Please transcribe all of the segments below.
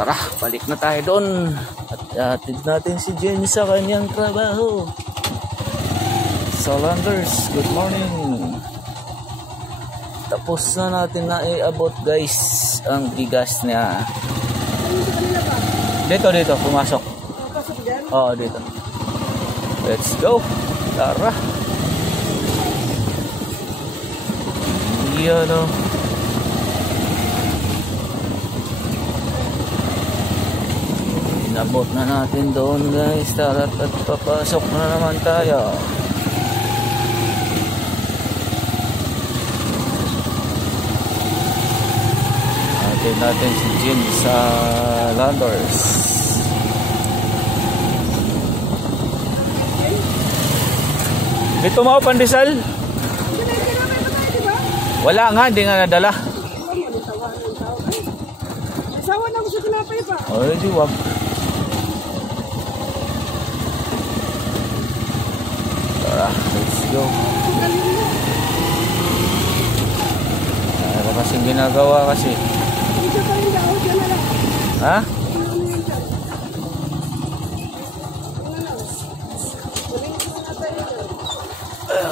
Tara, balik na tayo doon. At atid natin si Jen sa kanyang trabaho. Sa Landers, good morning. Tapos na natin na iabot guys ang bigas niya. Dito, pumasok. Oo, dito. Let's go. Tara. Yan o. Inabot na natin doon guys. Tara at papasok na naman tayo. Atin natin si Jim sa Landers. Dito mo pandesal? Wala nga, hindi nga nadala. Sawa na mo sa tinapay pa. Oh, di wag. Tara, let's go. Ano kasing ginagawa kasi? Dito pa rin daw, dyan na lang. Ha?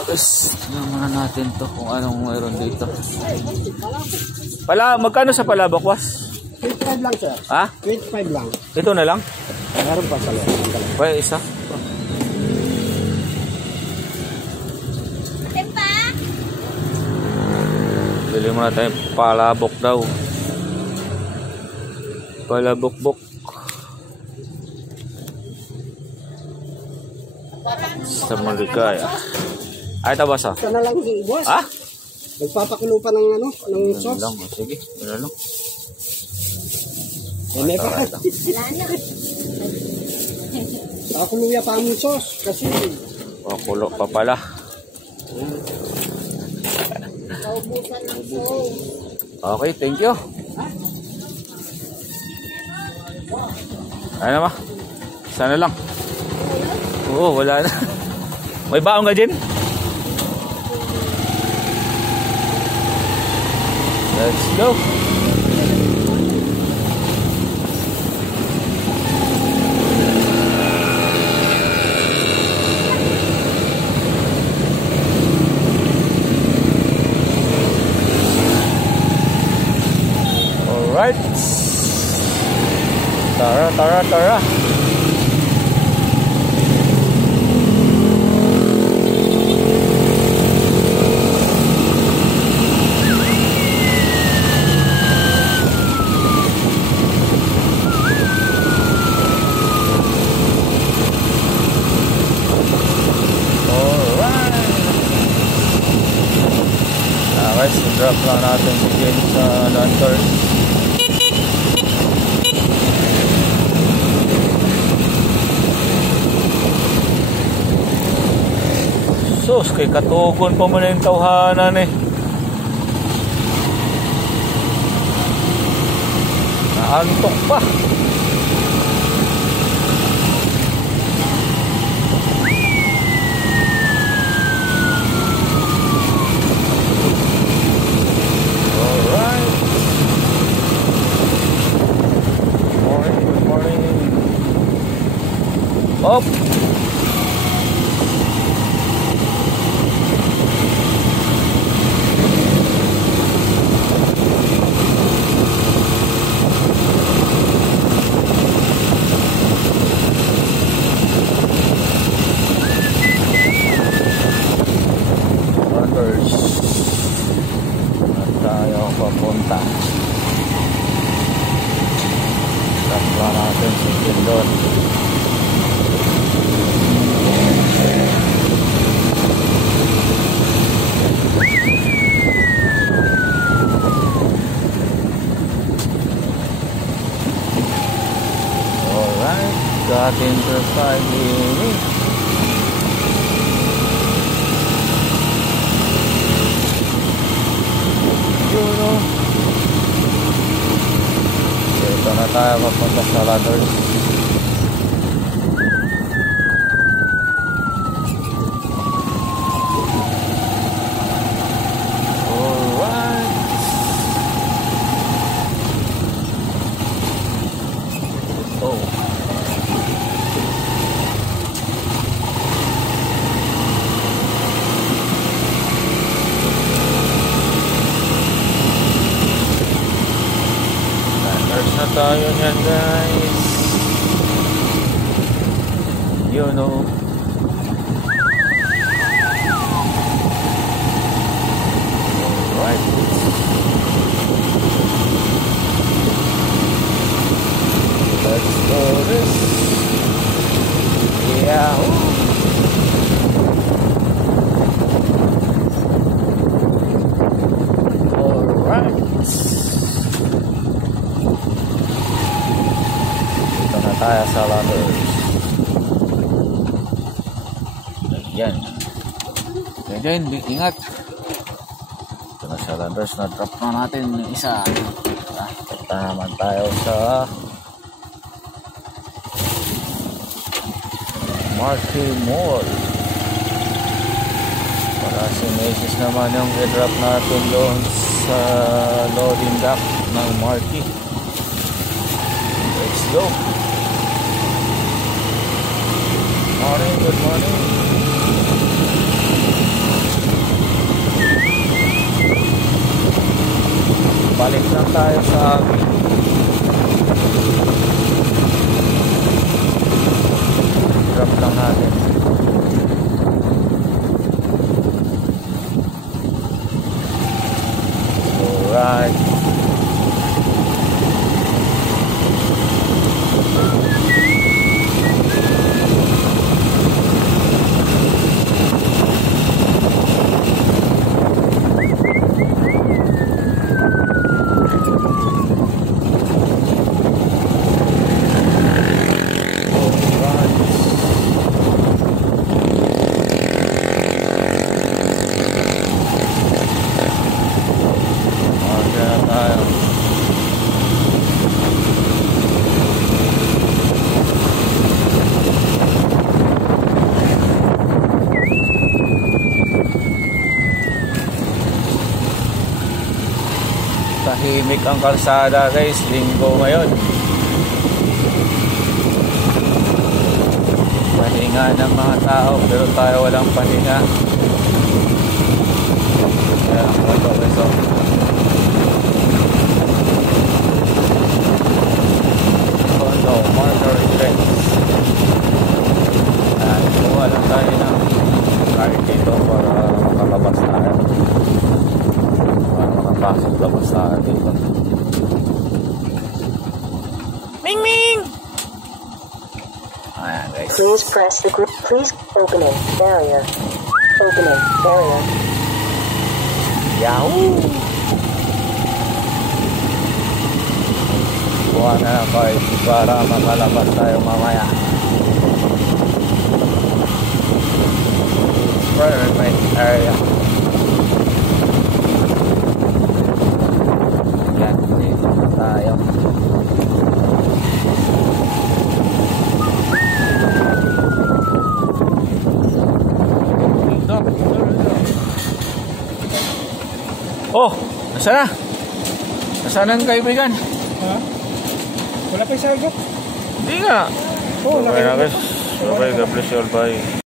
Guys, tignan muna natin to kung anong mayroon dito. Magkano sa palabakwas? 25 lang sir. Ha? 25 lang. Ito na lang? Meron pa sa loob. Pwede isa. Bili muna tayo palabok daw. Palabok-bok. Sa Maligaya. Ay, ito boss. Ito na lang boss. Ha? Nagpapakulo pa ng ano, ng sauce. Lang. Sige, yun lang. May pa. Wala na. Nakakuluya pa ang sauce kasi. Pakulo pa pala. Naubusan ng sauce. Okay, thank you. Ano ba? Sana lang. Oo, wala na. May baong ka dyan? Let's go. Alright. Tara. Guys, drop lang natin si Jen sa Landers. Sus, kay katugon pa man yung tawhanan eh. Naantok pa. Up. Landers. At tayo papunta. Tapos natin si Pindon. Got into 5 minutes. Ito na tayo papunta sa Landers. Alright. Start na tayo niyan, guys. You know. Alright. Let's go this. Yahoo! Alright. Dito na tayo sa Landers. Yan. Ganyan, ingat. Ito na sa Landers. Na-drop na natin yung isa. Punta naman tayo sa Marquee Mall. Para sinesis naman yung i-drop natin doon sa loading dock ng Marquee. Let's go. Morning, good morning. Balik lang tayo sa amin. Drop lang natin. Alright. Tahimik ang kalsada, guys. Linggo ngayon. Pahinga ng mga tao, pero tayo walang pahinga. Kaya ang bato, guys. Condo, marker strength. Kuha lang tayo ng card dito para makalabas tayo. Makapasok labas tayo dito. Ming Ming! Ayan, guys. Please press the group. Please opening barrier. Opening barrier. Yahoo! Buha na lang guys para makalabas tayo mamaya. Permit area. Yan, dito na tayo. Oh, nasa na? Nasaan ang kaibigan? Ha? Wala pa yung sagot? Hindi nga. Oo, Okay na guys. Okay, God bless you all. Bye.